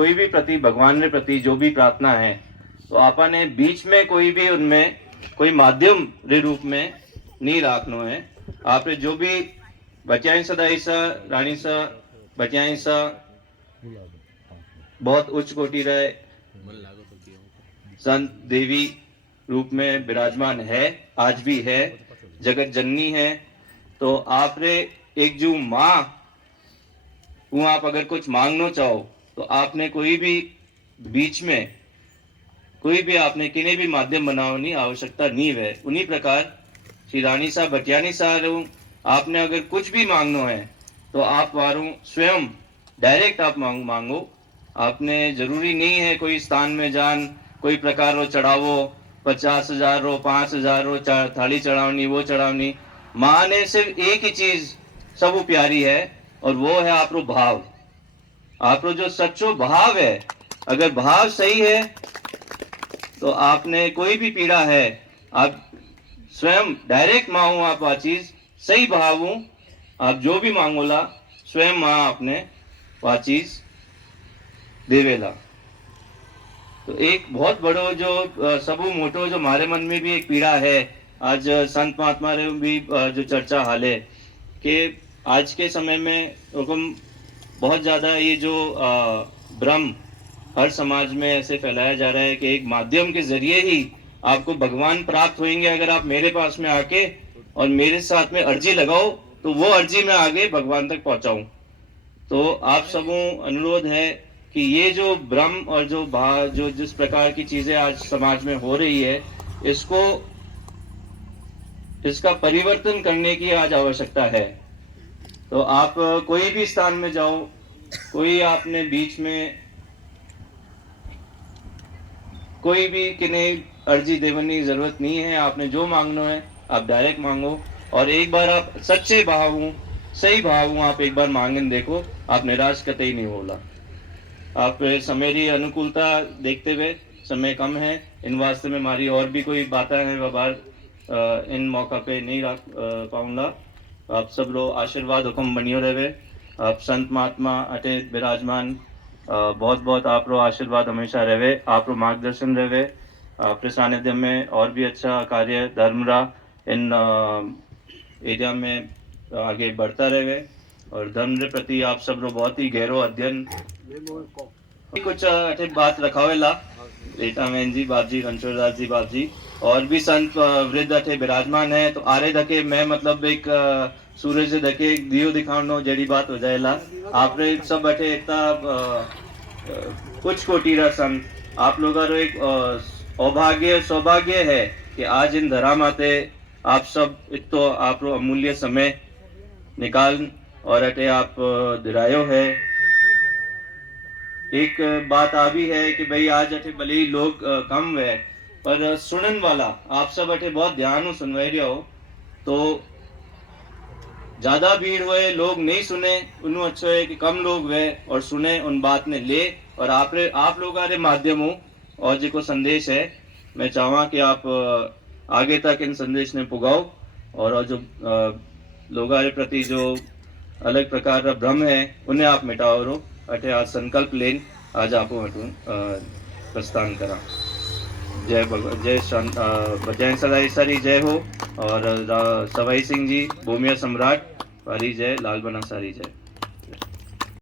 कोई भी प्रति भगवान रे प्रति जो भी प्रार्थना है तो आपने बीच में कोई भी उनमें कोई माध्यम रे रूप में नहीं राखनो है। आपने जो भी बचाई सदाई सा रानी सा बचाई सा बहुत उच्च कोटि रहे संत देवी रूप में विराजमान है, आज भी है, जगत जननी है। तो आपने एक जो माँ वो आप अगर कुछ मांगना चाहो तो आपने कोई भी बीच में कोई भी आपने किन्हीं भी माध्यम बनाने आवश्यकता नहीं है। उन्हीं प्रकार श्री रानी साहब भटियानी साहब आपने अगर कुछ भी मांगना है तो आप वारू स्वयं डायरेक्ट आप मांगो। आपने जरूरी नहीं है कोई स्थान में जान कोई प्रकार रो चढ़ावो 50,000 रो 5,000 रो थाली चढ़ावनी वो चढ़ावनी। माँ ने सिर्फ एक ही चीज सब प्यारी है और वो है आपरो भाव। आपरो जो सच्चो भाव है, अगर भाव सही है तो आपने कोई भी पीड़ा है आप स्वयं डायरेक्ट मांगो। आप आ चीज सही भाव हूं आप जो भी मांगोला स्वयं मां आपने वह चीज देवेला। तो एक बहुत बड़ो जो सबू मोटो जो हमारे मन में भी एक पीड़ा है आज संत महात्मा रे भी जो चर्चा हाले कि आज के समय में हुक्म बहुत ज्यादा ये जो भ्रम हर समाज में ऐसे फैलाया जा रहा है कि एक माध्यम के जरिए ही आपको भगवान प्राप्त होंगे। अगर आप मेरे पास में आके और मेरे साथ में अर्जी लगाओ तो वो अर्जी मैं आगे भगवान तक पहुंचाऊं। तो आप सबों अनुरोध है कि ये जो भ्रम और जो जिस प्रकार की चीजें आज समाज में हो रही है इसका परिवर्तन करने की आज आवश्यकता है। तो आप कोई भी स्थान में जाओ, कोई आपने बीच में कोई भी किन्हीं अर्जी देवने की जरूरत नहीं है। आपने जो मांगना है आप डायरेक्ट मांगो और एक बार आप सच्चे भाव हूँ सही भाव हूँ आप एक बार मांगन देखो, आप निराश कतई नहीं होला। आप समय की अनुकूलता देखते हुए समय कम है इन वास्ते में हमारी और भी कोई बातें हैं वह बार इन मौका पे नहीं रख पाऊंगा। आप सब लोग आशीर्वाद हुक्म बनियो रहे। आप संत महात्मा अटे विराजमान बहुत बहुत आप रो आशीर्वाद हमेशा रहे, आप रो मार्गदर्शन रहे, आपके सानिध्य में और भी अच्छा कार्य धर्मरा इन एरिया में आगे बढ़ता रहे और धर्म के प्रति आप सब रो बहुत ही गहरो अध्ययन कुछ अटे बात रखावेला बेटा मैन जी बाप जी रणछोड़दास जी बाप जी और भी संत वृद्ध अठे विराजमान है। तो आरे धके मैं मतलब एक सूरज धके दियो दिखानो जड़ी बात हो जाएला। आपने सब अठे इतना कुछ कोटिरा संत आप लोगों का एक सौभाग्य है कि आज इन धरा माते आप सब एक तो आप अमूल्य समय निकाल और अटे आप दिरायो है। एक बात आ भी है कि भाई आज अठे भले ही लोग कम है पर सुनन वाला आप सब अठे बहुत ध्यान सुन रहे हो। तो ज्यादा भीड़ हुए लोग नहीं सुने उन्होंने अच्छा है कि कम लोग हुए और सुने उन बात ने ले और आप लोग आरे माध्यम हो और जो संदेश है मैं चाहवा कि आप आगे तक इन संदेश ने पुगाओ और जो लोगों के प्रति जो अलग प्रकार का भ्रम है उन्हें आप मिटाओ रो। अठे आज संकल्प लेन आज आपको प्रस्थान करा। जय भगवान जय बचैन सदाई सारी जय हो और सवाई सिंह जी भूमिया सम्राट वारी जय लाल बना सारी जय।